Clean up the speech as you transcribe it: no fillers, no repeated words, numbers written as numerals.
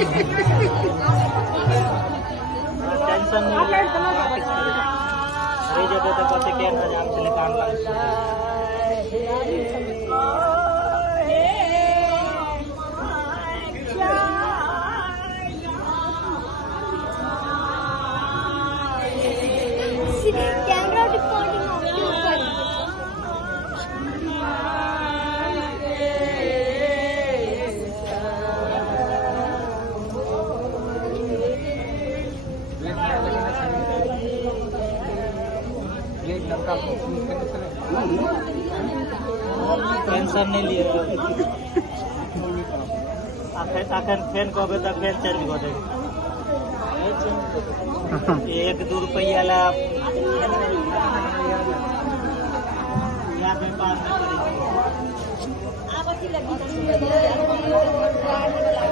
टेंशन नहीं रही जब तक पते के ना जाम चले काम कैमरा रिकॉर्डिंग टेंशन नहीं लिए आखिर फैन कहबे तो फैन चेंज कर देगा 1-2 रुपया ला व्यापार में